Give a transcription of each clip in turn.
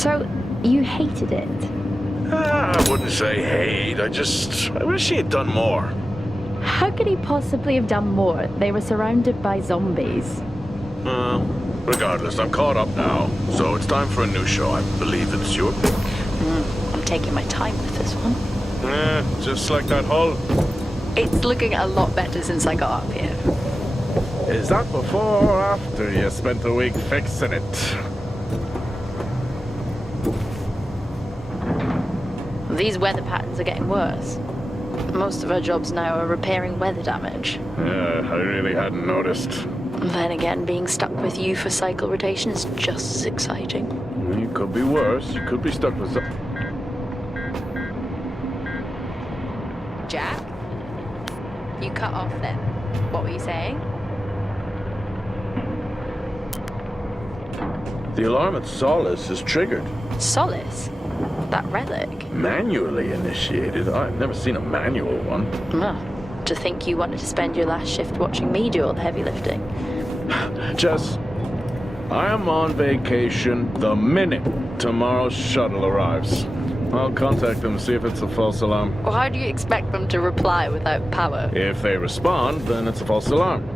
So, you hated it? I wouldn't say hate, I wish he had done more. How could he possibly have done more? They were surrounded by zombies. Regardless, I'm caught up now, so it's time for a new show. I believe it's your pick. I'm taking my time with this one. Just like that hull. It's looking a lot better since I got up here. Is that before or after you spent a week fixing it? These weather patterns are getting worse. Most of our jobs now are repairing weather damage. Yeah, I really hadn't noticed. Then again, being stuck with you for cycle rotation is just as exciting. You could be worse. You could be stuck with some... Jack? You cut off then. What were you saying? The alarm at Solis is triggered. Solis? That relic? Manually initiated? I've never seen a manual one. To think you wanted to spend your last shift watching me do all the heavy lifting. Jess, I am on vacation the minute tomorrow's shuttle arrives. I'll contact them and see if it's a false alarm. Well, how do you expect them to reply without power? If they respond, then it's a false alarm.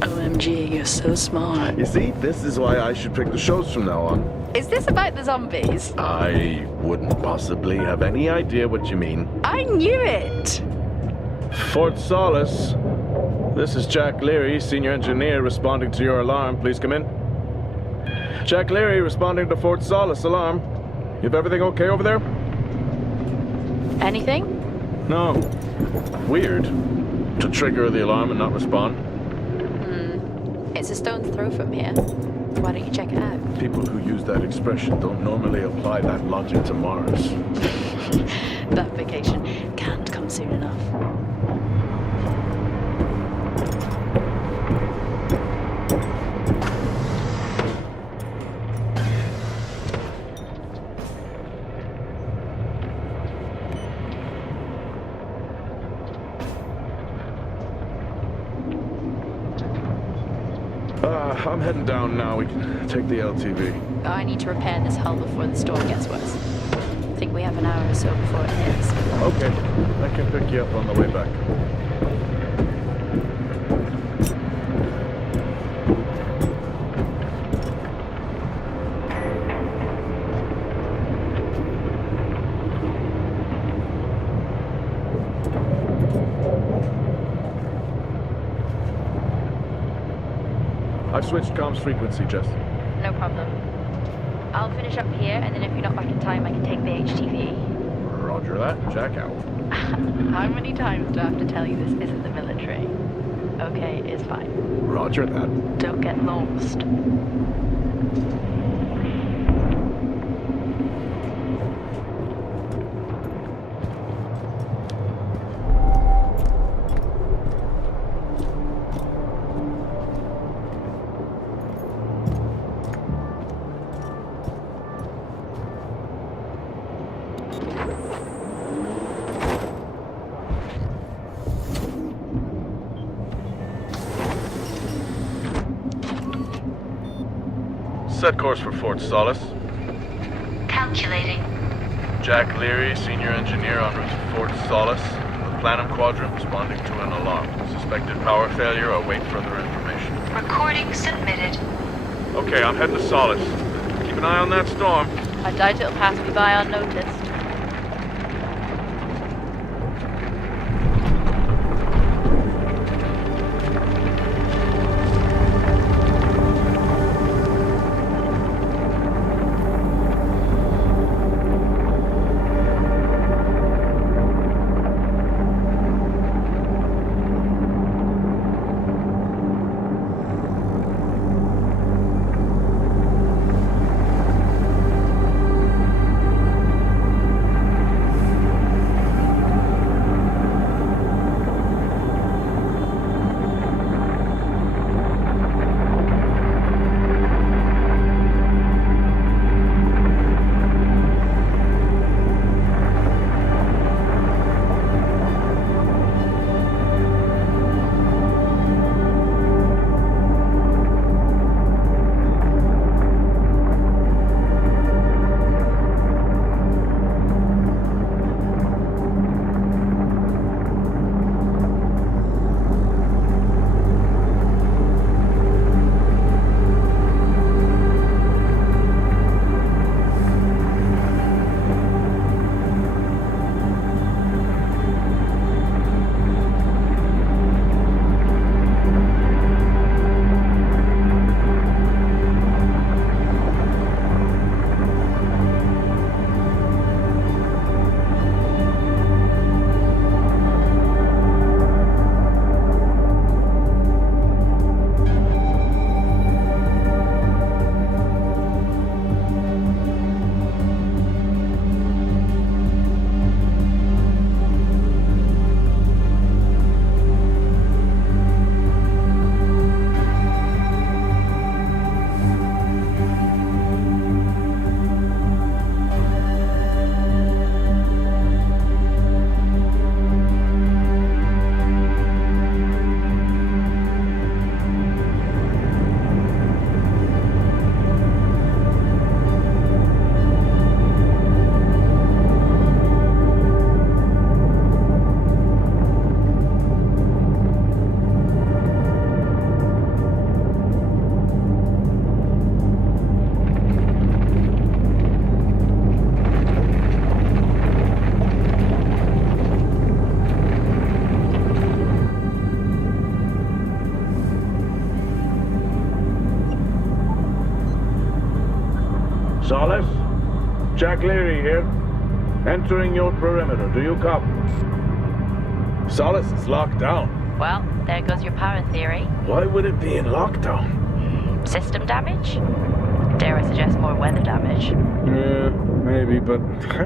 OMG, you're so smart. You see, this is why I should pick the shows from now on. Is this about the zombies? I wouldn't possibly have any idea what you mean. I knew it! Fort Solis. This is Jack Leary, senior engineer, responding to your alarm. Please come in. Jack Leary, responding to Fort Solis alarm. You have everything okay over there? Anything? No. Weird. To trigger the alarm and not respond. It's a stone's throw from here. Why don't you check it out? People who use that expression don't normally apply that logic to Mars. That vacation can't come soon enough. I'm heading down now. We can take the LTV. I need to repair this hull before the storm gets worse. I think we have an hour or so before it hits. Okay. I can pick you up on the way back. I've switched comms frequency, Jess. No problem. I'll finish up here, and then if you're not back in time, I can take the HTV. Roger that. Jack out. How many times do I have to tell you this isn't the military? Okay, it's fine. Roger that. Don't get lost. Set course for Fort Solis. Calculating. Jack Leary, senior engineer en route to Fort Solis. The Planum Quadrant responding to an alarm. Suspected power failure. Await further information. Recording submitted. Okay, I'm heading to Solis. Keep an eye on that storm. I doubt it'll pass me by unnoticed. Solis? Jack Leary here. Entering your perimeter. Do you copy? Solis, it's locked down. Well, there goes your power theory. Why would it be in lockdown? System damage? Dare I suggest more weather damage? Yeah, maybe, but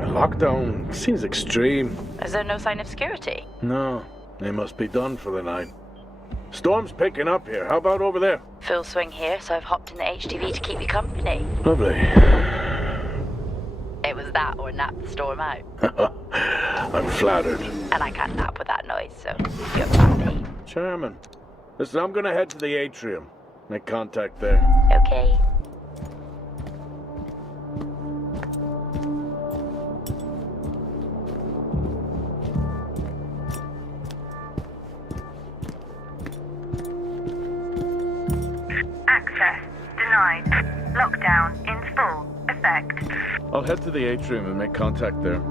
lockdown seems extreme. Is there no sign of security? No, they must be done for the night. Storm's picking up here. How about over there? Full swing here, so I've hopped in the HTV to keep you company. Lovely. It was that or nap the storm out. I'm flattered. And I can't nap with that noise, so you're happy. Charming. Listen, I'm gonna head to the atrium. Make contact there. Okay. Access denied. Lockdown in full effect. I'll head to the atrium and make contact there.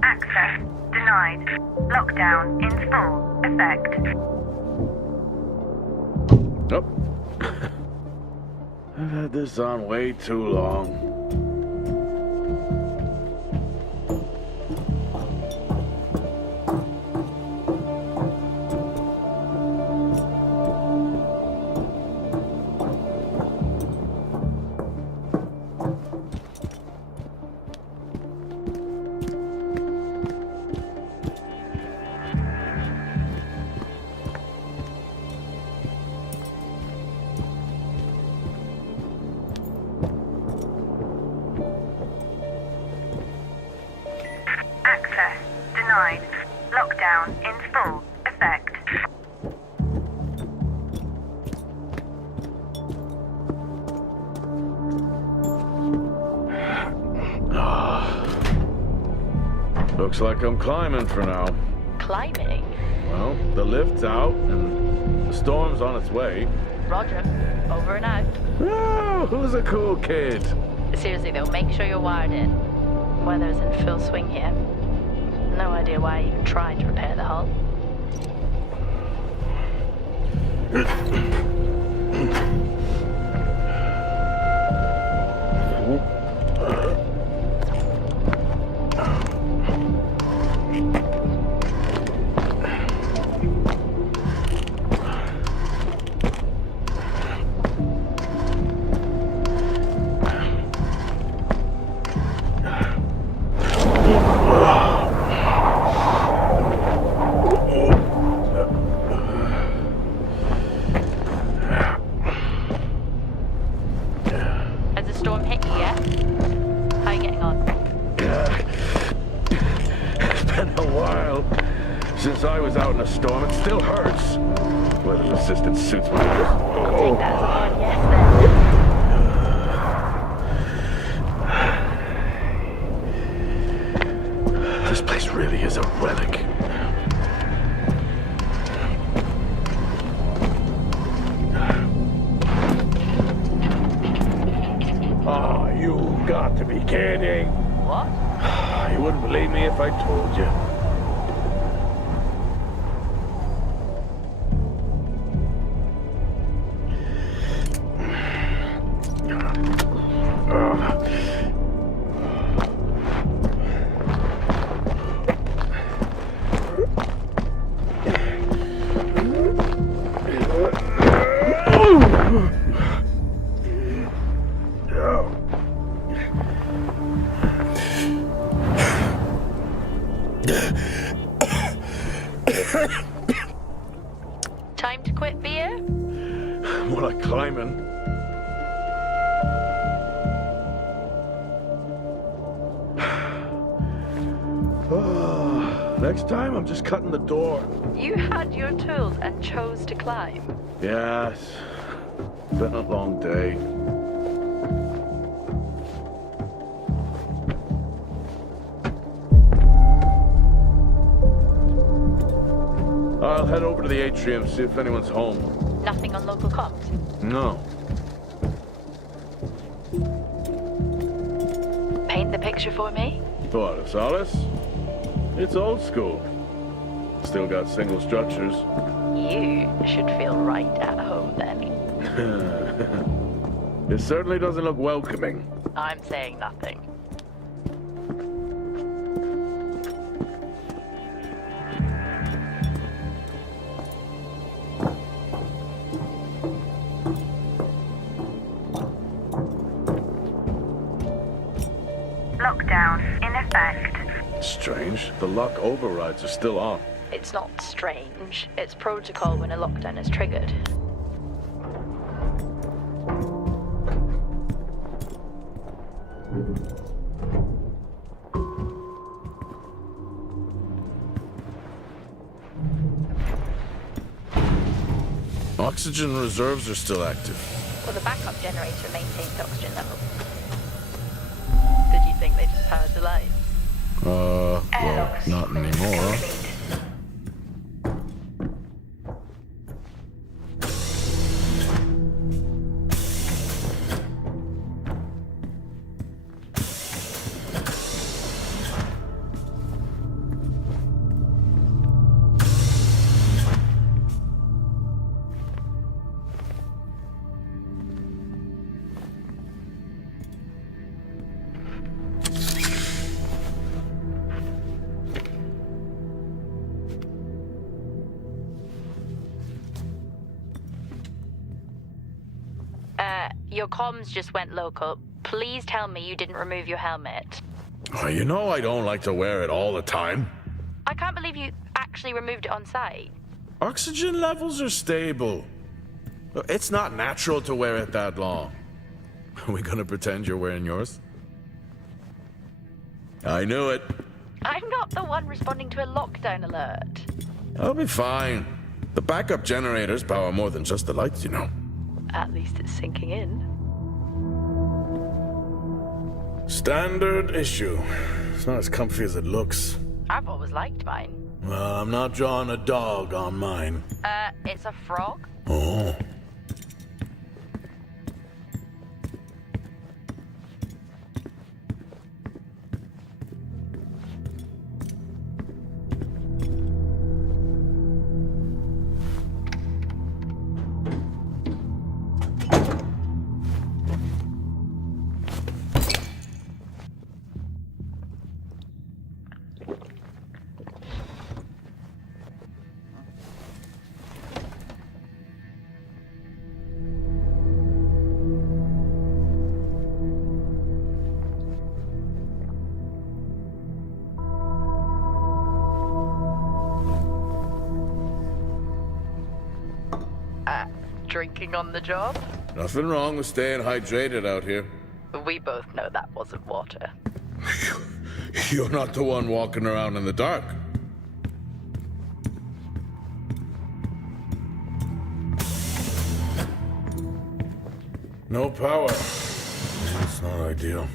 Access denied. Lockdown in full effect. Nope. I've had this on way too long. Access denied. Lockdown in full effect. Looks like I'm climbing for now. Climbing? Well, the lift's out and the storm's on its way. Roger. Over and out. Oh, who's a cool kid? Seriously though, make sure you're wired in. Weather's in full swing here. No idea why I even tried to repair the hull. Has the storm hit you yet? How are you getting on? It's been a while since I was out in a storm. It still hurts. Weather resistance suits my I'll take that as a hard yes then. This place really is a relic. Oh, you got to be kidding. What? You wouldn't believe me if I told you. Time to quit beer? More like climbing. Next time, I'm just cutting the door. You had your tools and chose to climb. Yes. Been a long day. head over to the atrium, see if anyone's home. Nothing on local comms? No. Paint the picture for me? What, of Solis? It's old school. Still got single structures. You should feel right at home then. It certainly doesn't look welcoming. I'm saying nothing. Lockdown in effect. Strange. The lock overrides are still on. It's not strange. It's protocol when a lockdown is triggered. Oxygen reserves are still active. Well, the backup generator maintains the oxygen level. Did you think they just powered the lights? Well, not anymore. Your comms just went local. Please tell me you didn't remove your helmet. You know I don't like to wear it all the time. I can't believe you actually removed it on site. Oxygen levels are stable. It's not natural to wear it that long. Are we gonna pretend you're wearing yours? I knew it. I'm not the one responding to a lockdown alert. I'll be fine. The backup generators power more than just the lights, you know. At least it's sinking in. Standard issue. It's not as comfy as it looks. I've always liked mine. Well, I'm not drawing a dog on mine. It's a frog? Oh. Drinking on the job? Nothing wrong with staying hydrated out here. We both know that wasn't water. You're not the one walking around in the dark. No power. It's not ideal.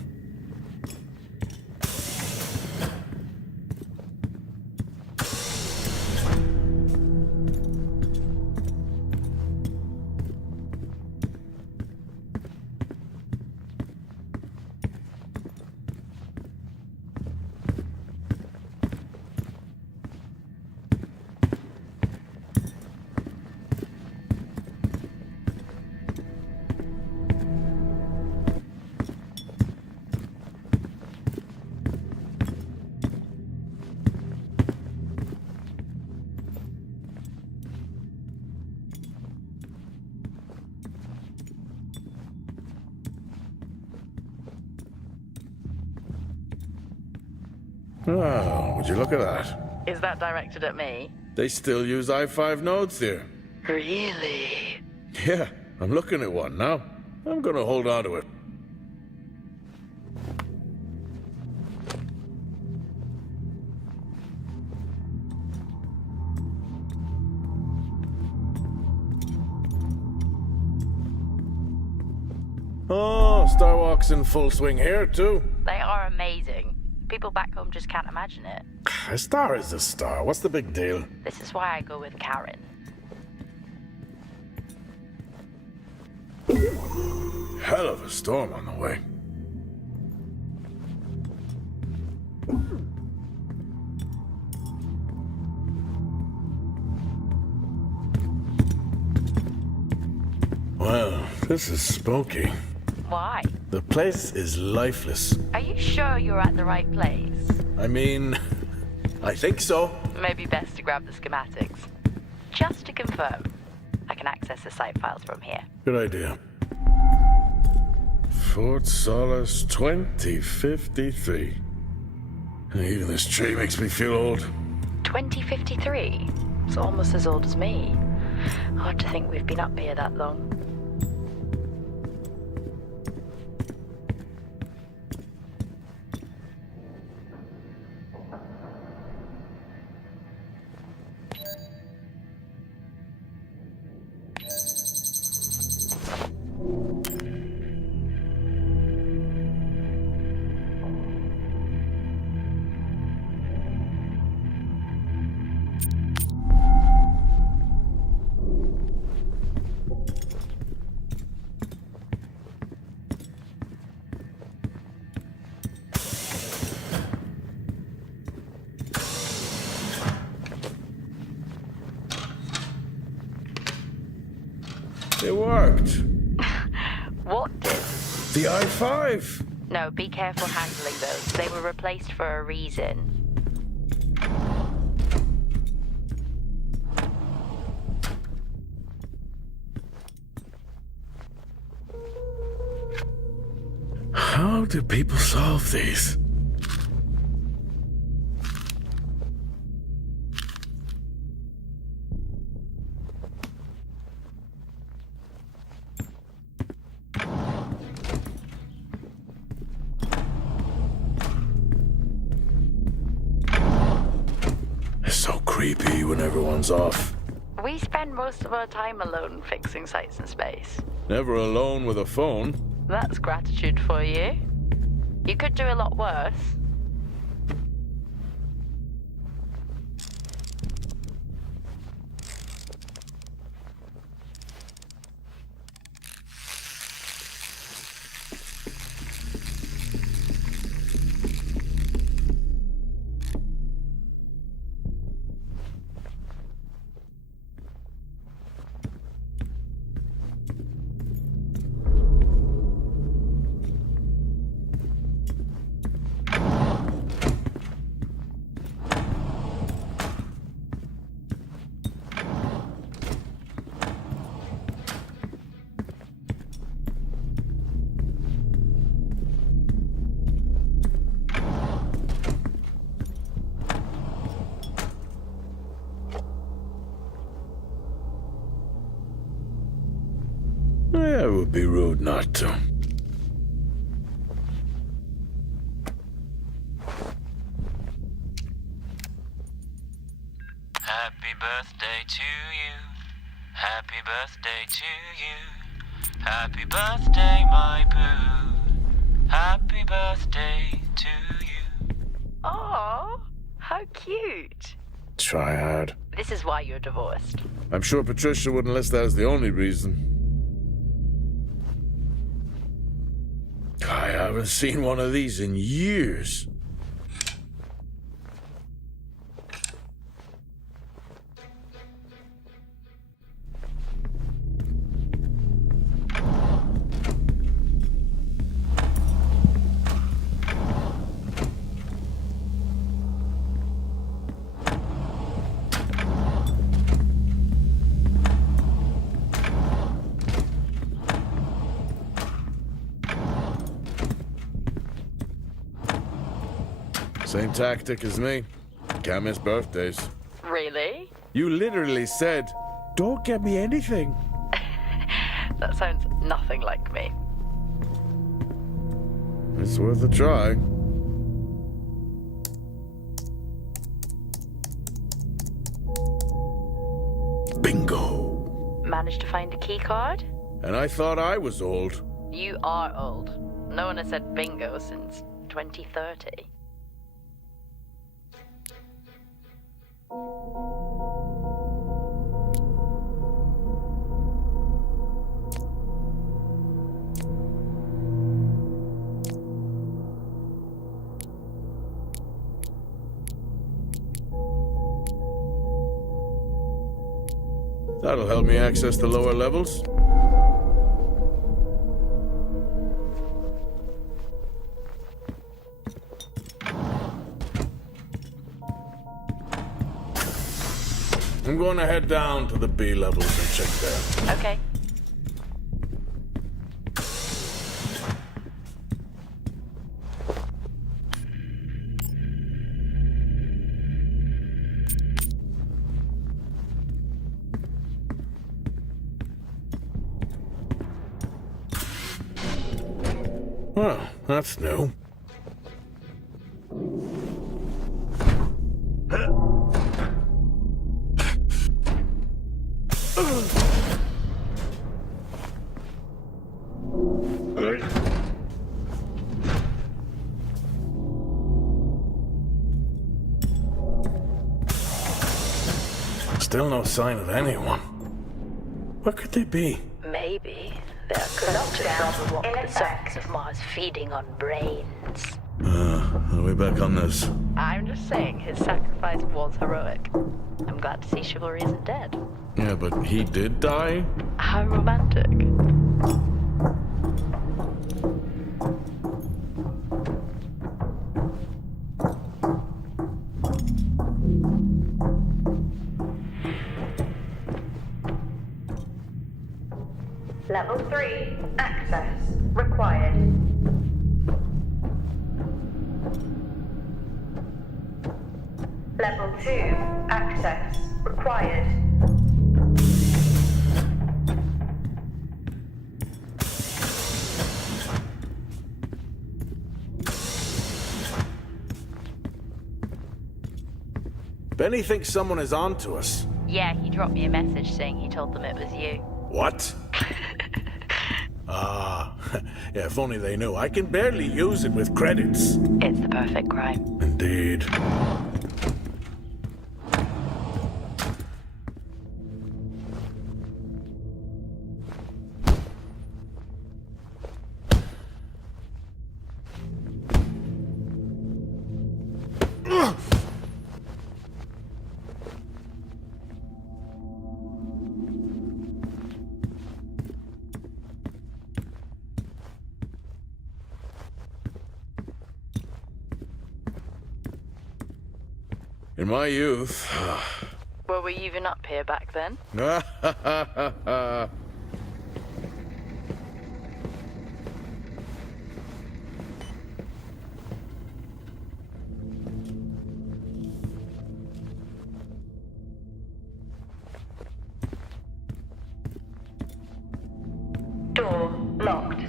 Oh, would you look at that? Is that directed at me? They still use i5 nodes here. Really? Yeah, I'm looking at one now. I'm gonna hold on to it. Oh, Starwalk's in full swing here, too. They are amazing. People back home just can't imagine it. A star is a star. What's the big deal? This is why I go with Karen. Hell of a storm on the way. Well, this is spooky. Why? The place is lifeless. Are you sure you're at the right place? I mean, I think so. Maybe best to grab the schematics. Just to confirm, I can access the site files from here. Good idea. Fort Solis 2053. Even this tree makes me feel old. 2053? It's almost as old as me. Hard to think we've been up here that long. It worked. What did? The I-5. No, be careful handling those. They were replaced for a reason. How do people solve these? It's so creepy when everyone's off. We spend most of our time alone fixing sites in space. Never alone with a phone. That's gratitude for you. You could do a lot worse. It would be rude not to. Happy birthday to you. Happy birthday to you. Happy birthday, my boo. Happy birthday to you. Oh, how cute. Try hard. This is why you're divorced. I'm sure Patricia wouldn't list that as the only reason. I haven't seen one of these in years. Same tactic as me. Can't miss birthdays. Really? You literally said, "Don't get me anything." That sounds nothing like me. It's worth a try. Bingo. Managed to find a key card? And I thought I was old. You are old. No one has said bingo since 2030. That'll help me access the lower levels. I'm going to head down to the B levels and check there. Okay. Well, that's new. Still no sign of anyone. Where could they be? Maybe they're corrupted from the walk the surface of Mars feeding on brains. Are we back on this? I'm just saying his sacrifice was heroic. I'm glad to see chivalry isn't dead. Yeah, but he did die? How romantic. Level 3, access required. Level 2, access required. Benny thinks someone is on to us. Yeah, he dropped me a message saying he told them it was you. What? Yeah, if only they knew. I can barely use it with credits. It's the perfect crime. Indeed. In my youth... Were we even up here back then? Door locked.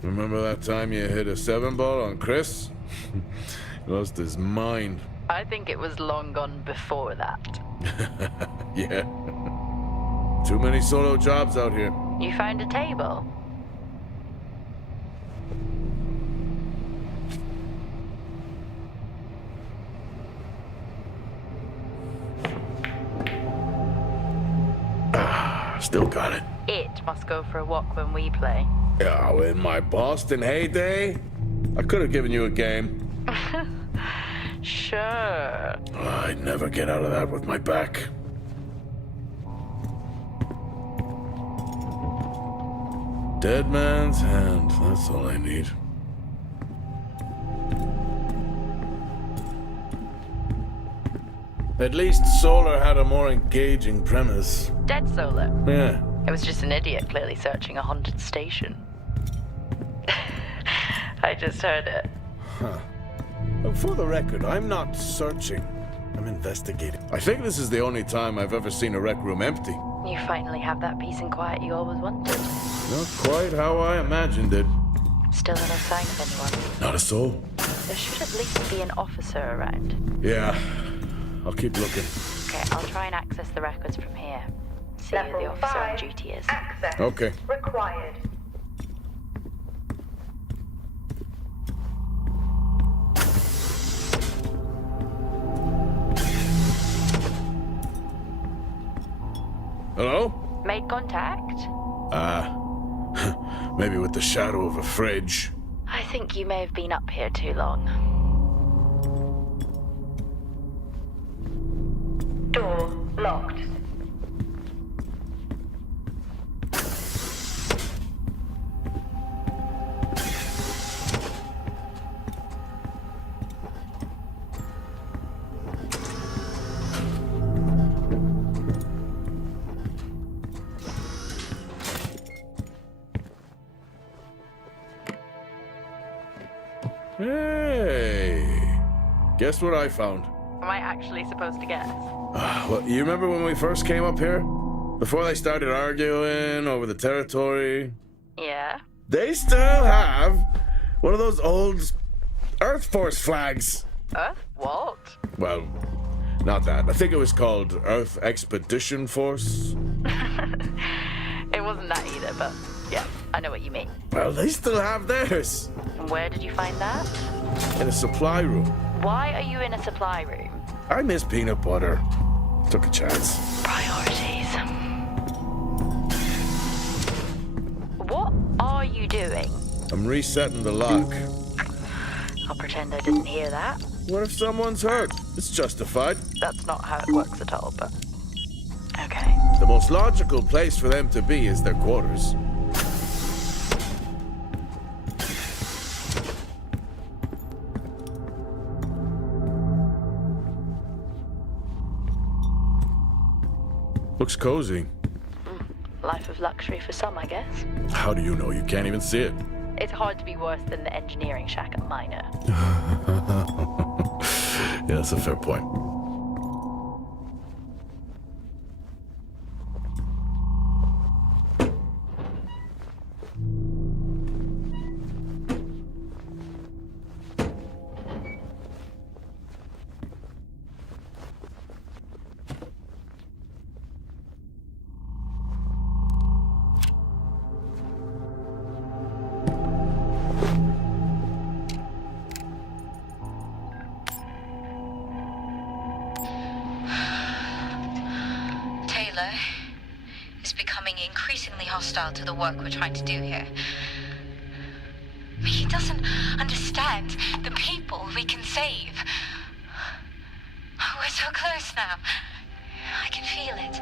Remember that time you hit a 7-ball on Chris? He lost his mind. I think it was long gone before that. Yeah. Too many solo jobs out here. You found a table? Still got it. It must go for a walk when we play. Oh, in my Boston heyday? I could have given you a game. Sure. I'd never get out of that with my back. Dead man's hand, that's all I need. At least Solar had a more engaging premise. Dead Solar. Yeah. It was just an idiot clearly searching a haunted station. I just heard it. Huh. For the record, I'm not searching. I'm investigating. I think this is the only time I've ever seen a rec room empty. You finally have that peace and quiet you always wanted. Not quite how I imagined it. Still no sign of anyone. Not a soul. There should at least be an officer around. Yeah, I'll keep looking. Okay, I'll try and access the records from here. See who the officer on duty is. Access Okay. required. Hello? Made contact? Maybe with the shadow of a fridge. I think you may have been up here too long. Door locked. Hey! Guess what I found? Am I actually supposed to guess? Well, you remember when we first came up here? Before they started arguing over the territory? Yeah? They still have one of those old Earth Force flags. Earth? What? Well, not that. I think it was called Earth Expedition Force. It wasn't that either, but yeah, I know what you mean. Well, they still have theirs. And where did you find that? In a supply room. Why are you in a supply room? I miss peanut butter. Took a chance. Priorities. What are you doing? I'm resetting the lock. I'll pretend I didn't hear that. What if someone's hurt? It's justified. That's not how it works at all, but... Okay. The most logical place for them to be is their quarters. Looks cozy. Life of luxury for some, I guess. How do you know? You can't even see it. It's hard to be worse than the engineering shack at Minor. Yeah, that's a fair point. is becoming increasingly hostile to the work we're trying to do here. He doesn't understand the people we can save. We're so close now. I can feel it.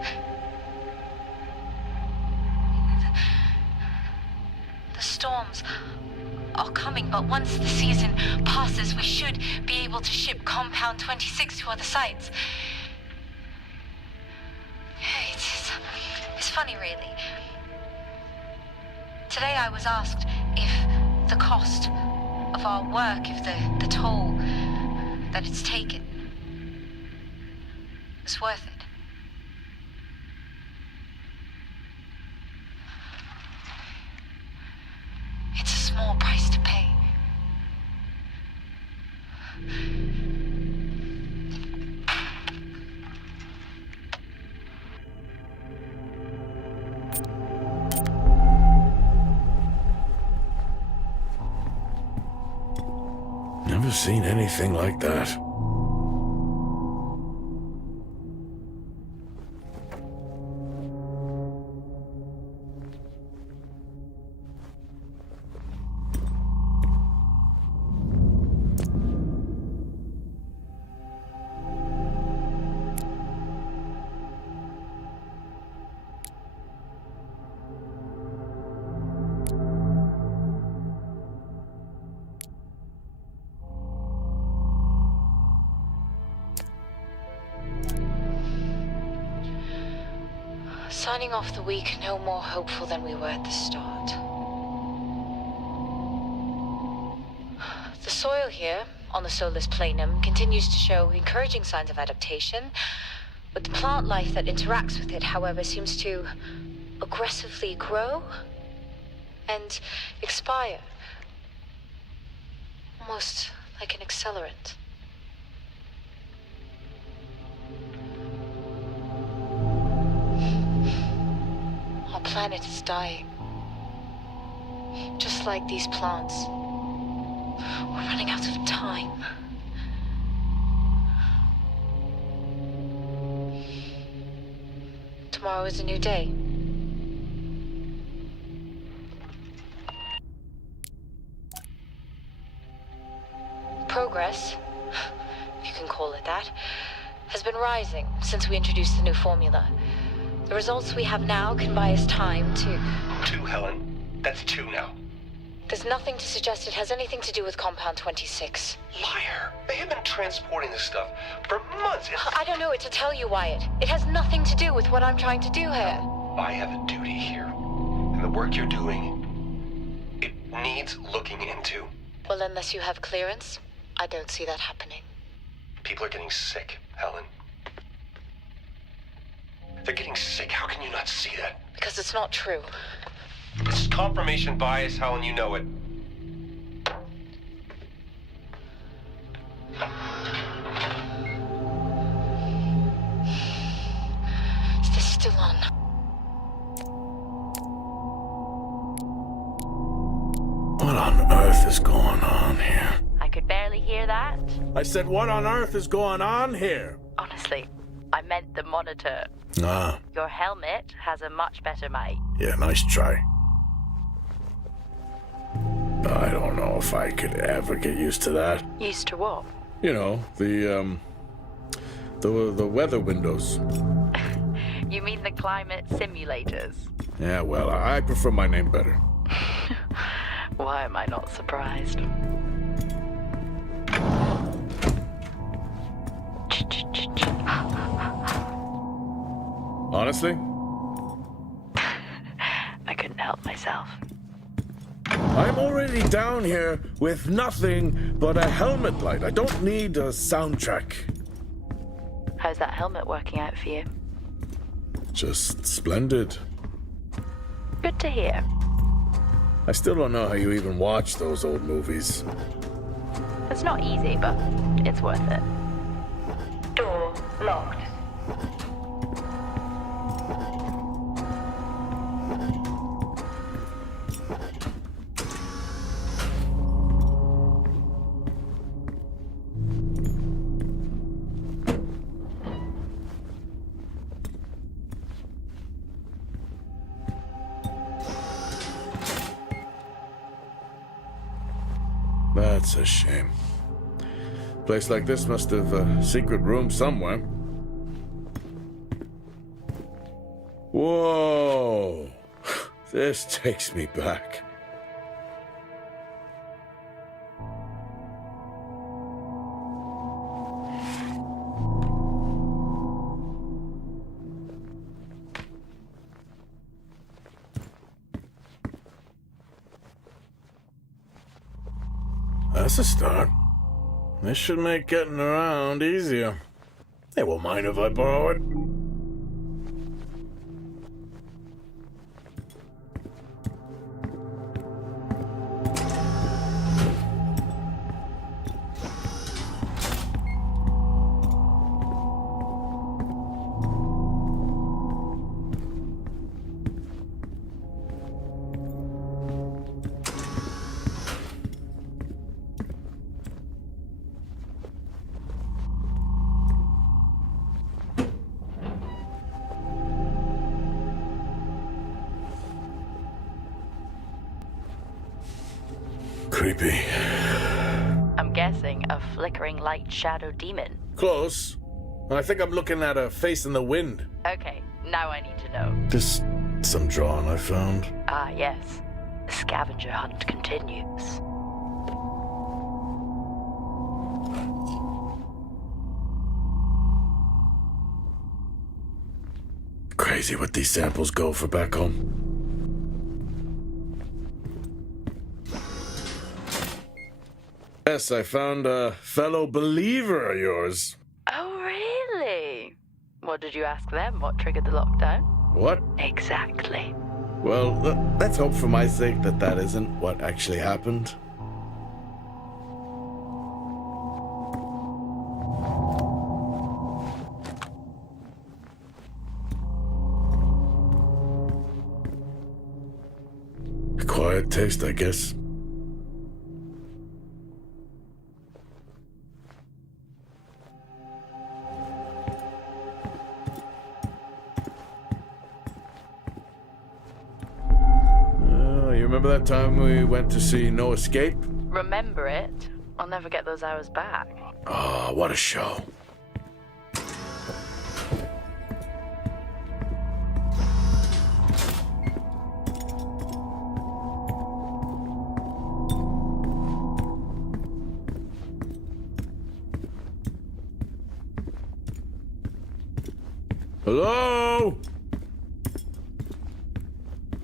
The storms are coming, but once the season passes, we should be able to ship Compound 26 to other sites. It's funny, really. Today I was asked if the cost of our work, if the toll that it's taken is worth it. It's a small price to pay. Never seen anything like that. Signing off the week no more hopeful than we were at the start. The soil here on the Solis planum continues to show encouraging signs of adaptation, but the plant life that interacts with it, however, seems to aggressively grow and expire, almost like an accelerant. Our planet is dying. Just like these plants. We're running out of time. Tomorrow is a new day. Progress, if you can call it that, has been rising since we introduced the new formula. The results we have now can buy us time to... 2, Helen. That's 2 now. There's nothing to suggest it has anything to do with Compound 26. Liar. They have been transporting this stuff for months. I don't know what to tell you, Wyatt. It has nothing to do with what I'm trying to do here. I have a duty here. And the work you're doing, it needs looking into. Well, unless you have clearance, I don't see that happening. People are getting sick, Helen. They're getting sick. How can you not see that? Because it's not true. This is confirmation bias, Helen. You know it. Is this still on? What on earth is going on here? I could barely hear that. I said, what on earth is going on here? Honestly, I meant the monitor. Ah, Your helmet has a much better mic. yeah, nice try. I don't know if I could ever get used to that. Used to what? You know, the weather windows. You mean the climate simulators? Yeah, well, I prefer my name better. Why am I not surprised? Honestly? I couldn't help myself. I'm already down here with nothing but a helmet light. I don't need a soundtrack. How's that helmet working out for you? Just splendid. Good to hear. I still don't know how you even watch those old movies. It's not easy, but it's worth it. Door locked. That's a shame. Place like this must have a secret room somewhere. Whoa! This takes me back. That's a start. This should make getting around easier. They won't mind if I borrow it. Creepy. I'm guessing a flickering light shadow demon. Close. I think I'm looking at a face in the wind. Okay, now I need to know. Just some drawing I found. Ah, yes. The scavenger hunt continues. Crazy what these samples go for back home. Yes, I found a fellow believer of yours. Oh, really? What did you ask them? What triggered the lockdown? What? Exactly. Well, let's hope for my sake that that isn't what actually happened. Quiet taste, I guess. You remember that time we went to see No Escape? Remember it? I'll never get those hours back. Oh, what a show. Hello?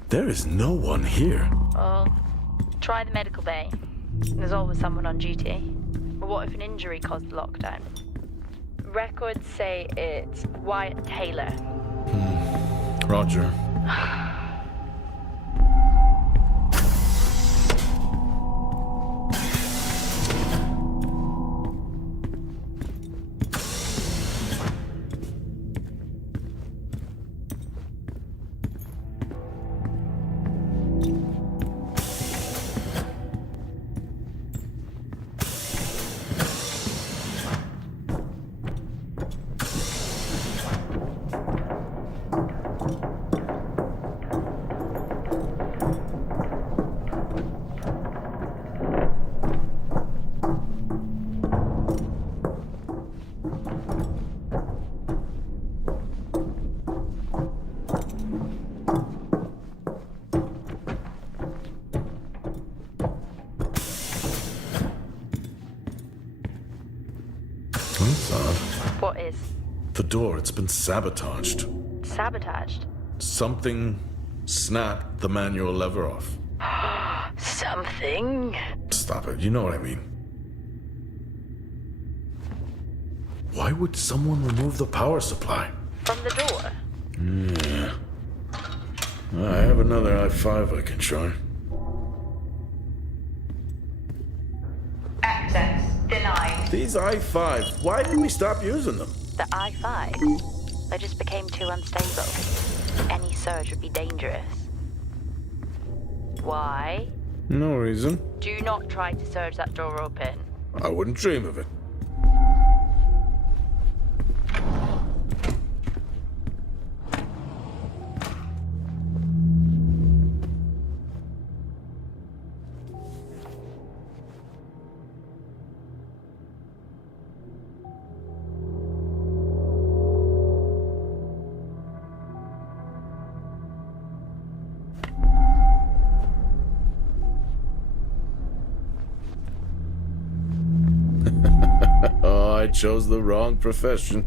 There is no one here. Well, try the medical bay. There's always someone on duty. But what if an injury caused the lockdown? Records say it's Wyatt Taylor. Roger. That's odd. What is? The door, it's been sabotaged. Sabotaged? Something snapped the manual lever off. Something? Stop it, you know what I mean. Why would someone remove the power supply? From the door? Yeah. I have another i5 I can try. Access denied. These i5s, why did we stop using them? The I-5? They just became too unstable. Any surge would be dangerous. Why? No reason. Do not try to surge that door open. I wouldn't dream of it. Oh, I chose the wrong profession.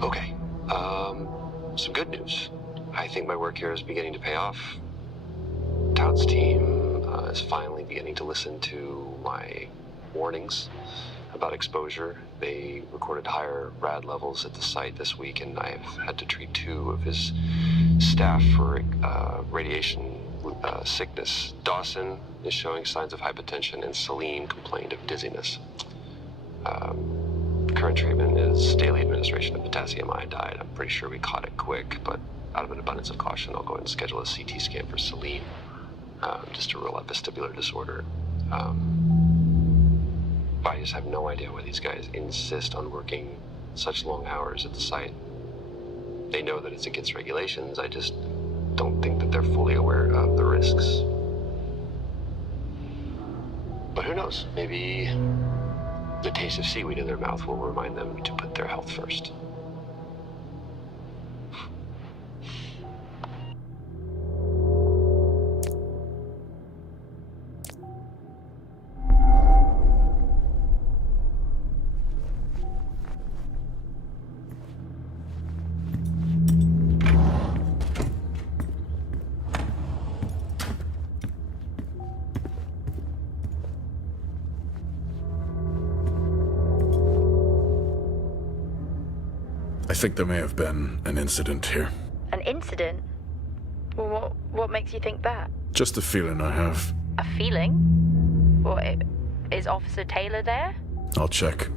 Okay, some good news. I think my work here is beginning to pay off. Todd's team is finally beginning to listen to my warnings about exposure. They recorded higher rad levels at the site this week, and I've had to treat 2 of his staff for radiation sickness. Dawson is showing signs of hypotension, and Celine complained of dizziness. Current treatment is daily administration of potassium iodide. I'm pretty sure we caught it quick, but out of an abundance of caution, I'll go ahead and schedule a CT scan for Celine, just to rule out vestibular disorder. I just have no idea why these guys insist on working such long hours at the site. They know that it's against regulations. I just don't think that they're fully aware of the risks. But who knows? Maybe the taste of seaweed in their mouth will remind them to put their health first. think there may have been an incident here. An incident? Well, what makes you think that? Just a feeling I have. A feeling? What, is Officer Taylor there? I'll check.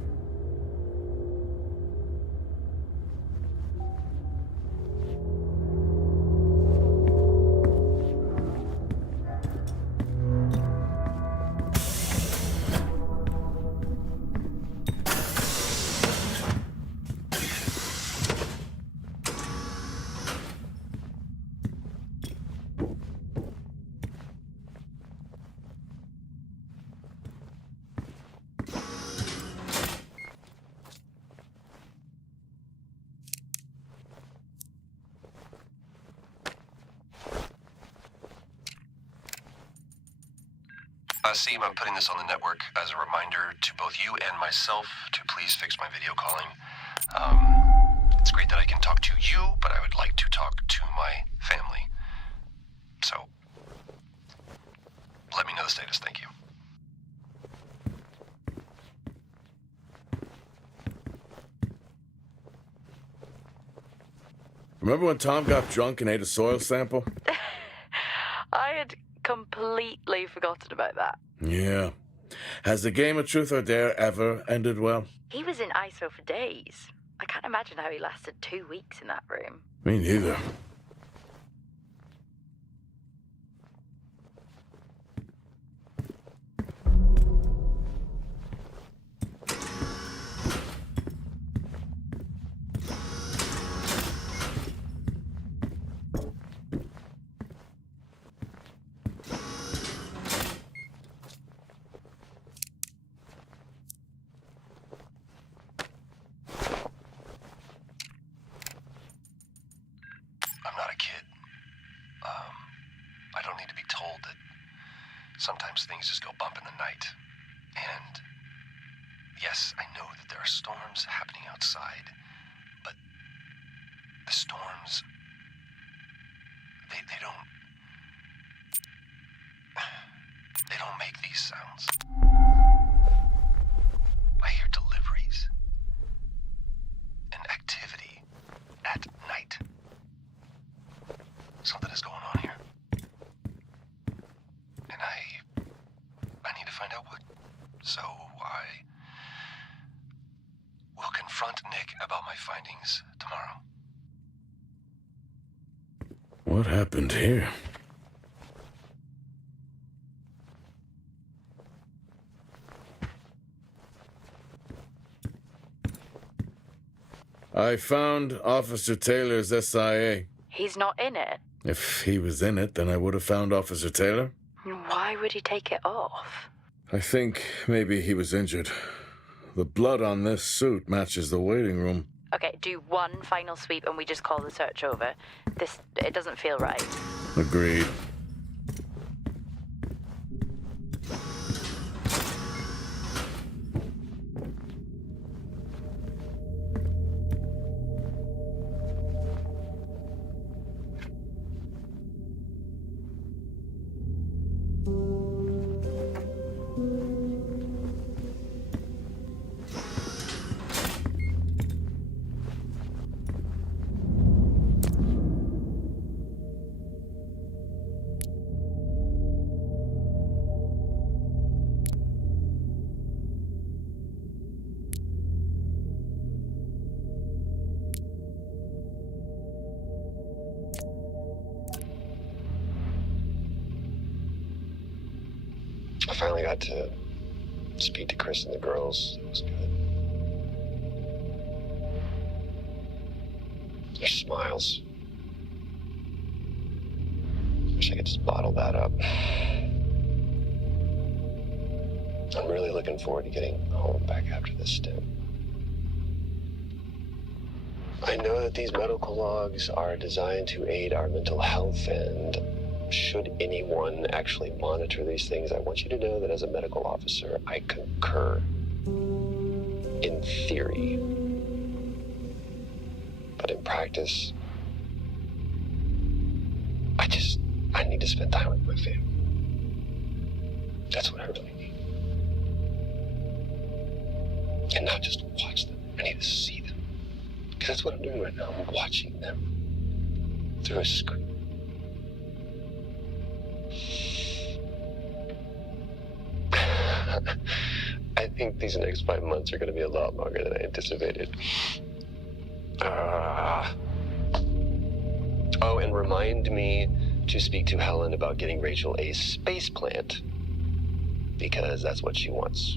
Seem I'm putting this on the network as a reminder to both you and myself to please fix my video calling. It's great that I can talk to you, but I would like to talk to my family. So, let me know the status. Thank you. Remember when Tom got drunk and ate a soil sample? I had completely forgotten about that. Yeah. Has the game of truth or dare ever ended well? He was in ISO for days. I can't imagine how he lasted 2 weeks in that room. Me neither. Sometimes things just go bump in the night. And yes, I know that there are storms happening outside, but the storms, they don't make these sounds. I hear deliveries and activity at night. Something is going on here. And I need to find out what. So I will confront Nick about my findings tomorrow. What happened here? I found Officer Taylor's SIA. He's not in it. If he was in it, then I would have found Officer Taylor. Why would he take it off? I think maybe he was injured. The blood on this suit matches the waiting room. Okay, do one final sweep and we just call the search over. It doesn't feel right. Agreed. I finally got to speak to Chris and the girls. It was good. Their smiles. Wish I could just bottle that up. I'm really looking forward to getting home back after this stint. I know that these medical logs are designed to aid our mental health, and should anyone actually monitor these things, I want you to know that as a medical officer, I concur in theory. But in practice, I need to spend time with my family. That's what I really need. And not just watch them. I need to see them. Because that's what I'm doing right now. I'm watching them through a screen. I think these next 5 months are going to be a lot longer than I anticipated. Oh, and remind me to speak to Helen about getting Rachel a space plant, because that's what she wants.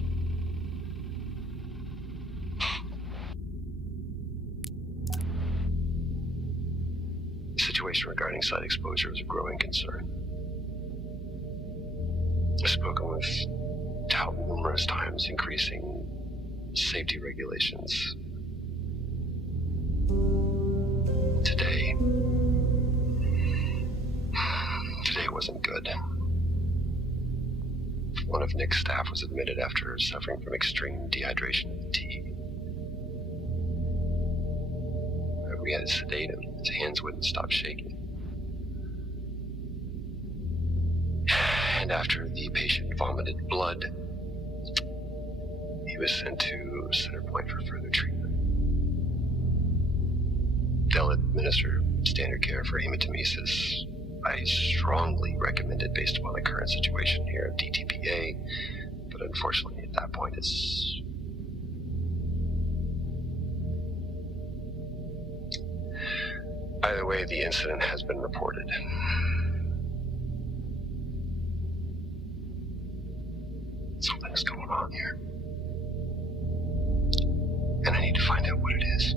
The situation regarding site exposure is a growing concern. I've spoken with Tout numerous times, increasing safety regulations. Today wasn't good. One of Nick's staff was admitted after suffering from extreme dehydration and fatigue. We had to sedate him. His hands wouldn't stop shaking. And after the patient vomited blood, he was sent to Center Point for further treatment. They'll administer standard care for hematemesis. I strongly recommend it based upon the current situation here of DTPA, but unfortunately at that point it's... Either way, the incident has been reported. Something's going on here. And I need to find out what it is.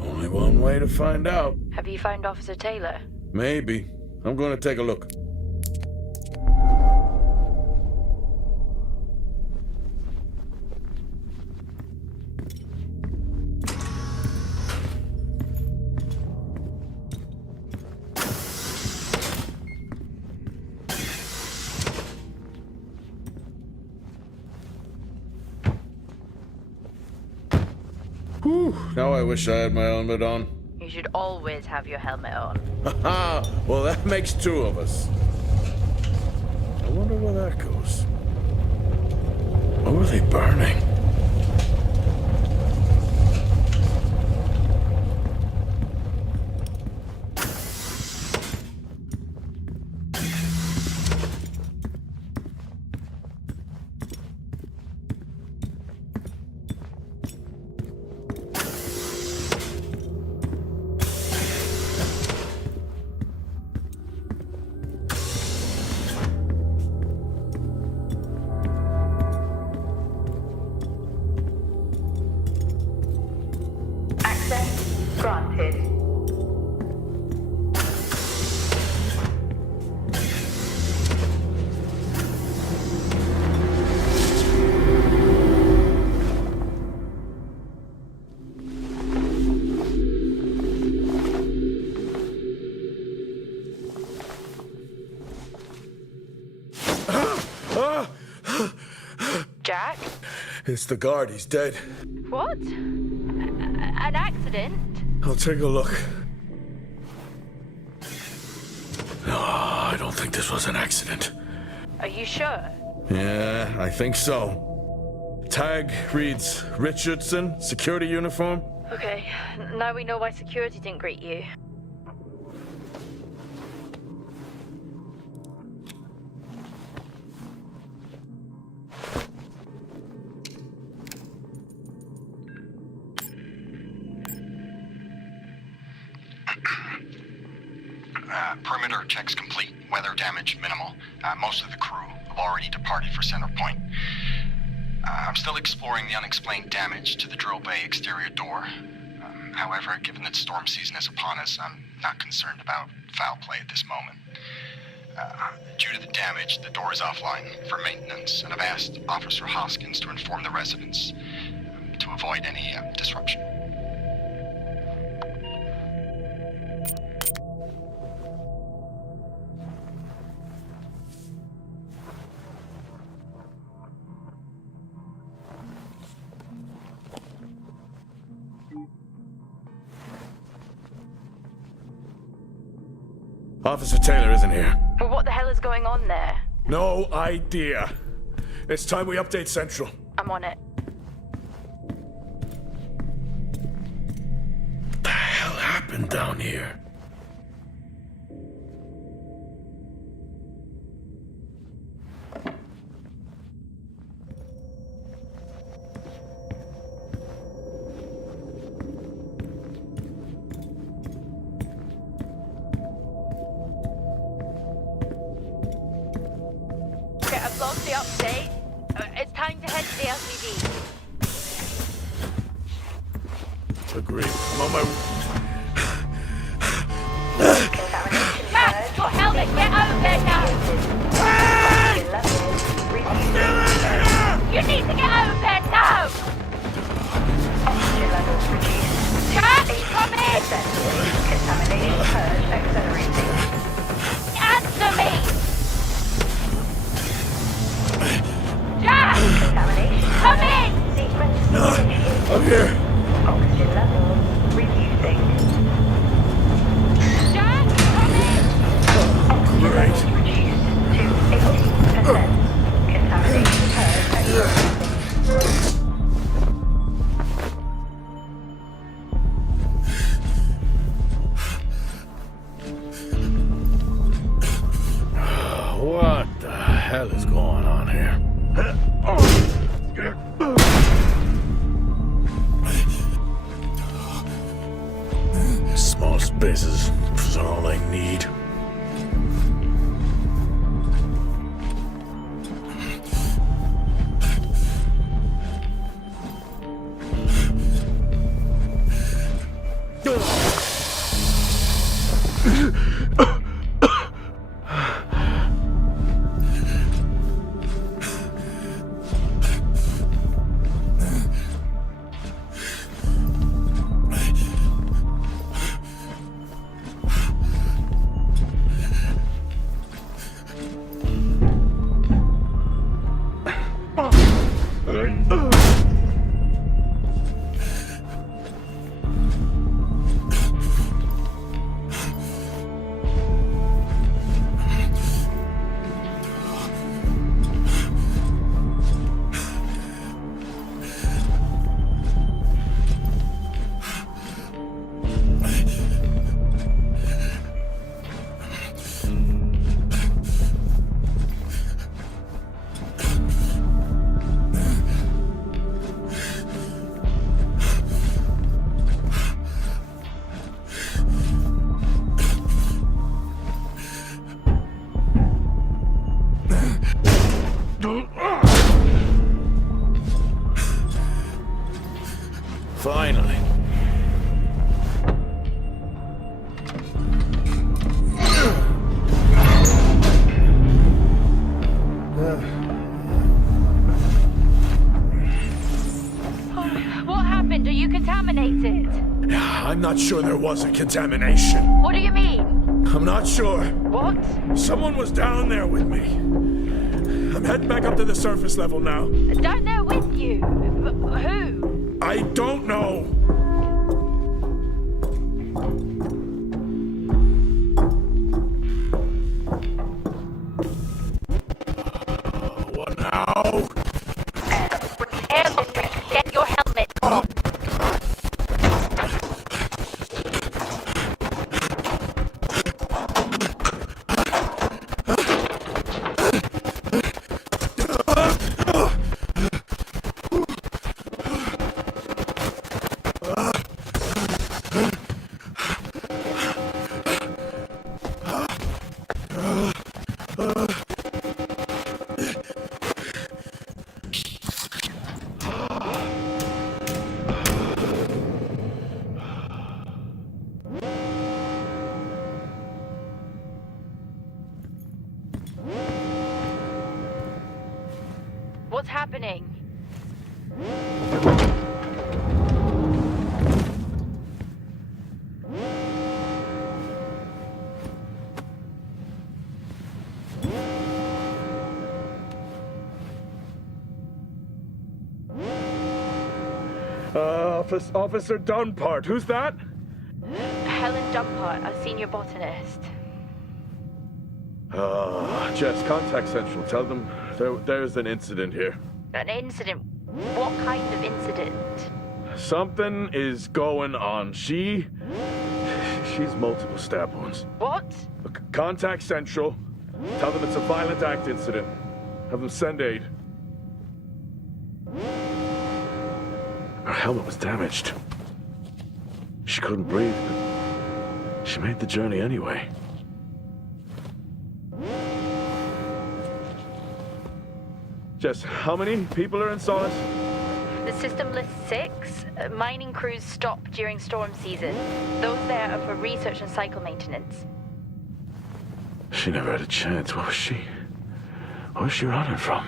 Only one way to find out. Have you found Officer Taylor? Maybe. I'm going to take a look. Whew, now I wish I had my helmet on. You should always have your helmet on. Haha, well that makes two of us. I wonder where that goes. What were they burning? Granted. Jack? It's the guard, he's dead. What? An accident? I'll take a look. No, I don't think this was an accident. Are you sure? Yeah, I think so. Tag reads Richardson, security uniform. Okay, now we know why security didn't greet you. Perimeter checks complete. Weather damage minimal. Most of the crew have already departed for Center Point. I'm still exploring the unexplained damage to the drill bay exterior door. However, given that storm season is upon us, I'm not concerned about foul play at this moment. Due to the damage, the door is offline for maintenance, and I've asked Officer Hoskins to inform the residents to avoid any disruption. Officer Taylor isn't here. Well, what the hell is going on there? No idea. It's time we update Central. I'm on it. What the hell happened down here? I've lost the update. It's time to head to the LCD. Agreed. I'm on my... Matt, your helmet, get over now! I'm still in here! You need to get over now! Oxygen levels reduced. Jack, come in! Contamination purge accelerating. Answer me! Jack! Contamination Come in! sequence initiated. I'm here. Oxygen levels reducing. Jack, come in! Oxygen Great. levels reduced to 80%. Contamination purge accelerating. What the hell is going on here? Small spaces are all I need. Finally. What happened? Are you contaminated? I'm not sure there was a contamination. What do you mean? I'm not sure. What? Someone was down there with me. I'm heading back up to the surface level now. Down there with you? Who? I don't know. What now? Get your helmet on. What's happening? Officer Dunpart, who's that? Helen Dumpart, a senior botanist. Jess, contact Central. Tell them there's an incident here. An incident? What kind of incident? Something is going on. She's multiple stab wounds. What? Look, contact Central. Tell them it's a violent act incident. Have them send aid. Her helmet was damaged. She couldn't breathe, but she made the journey anyway. Jess, how many people are in Solis? The system lists 6. Mining crews stop during storm season. Those there are for research and cycle maintenance. She never had a chance. What was she running from?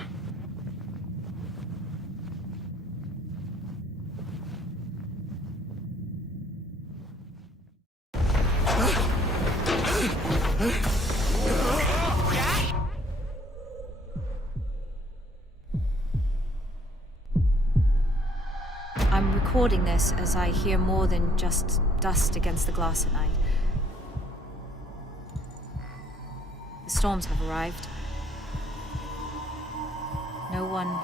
I'm recording this as I hear more than just dust against the glass at night. The storms have arrived. No one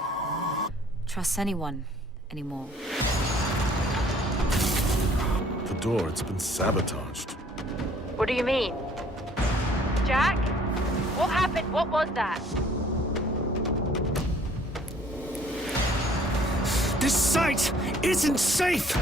trusts anyone anymore. The door, it's been sabotaged. What do you mean? Jack? What happened? What was that? This site isn't safe!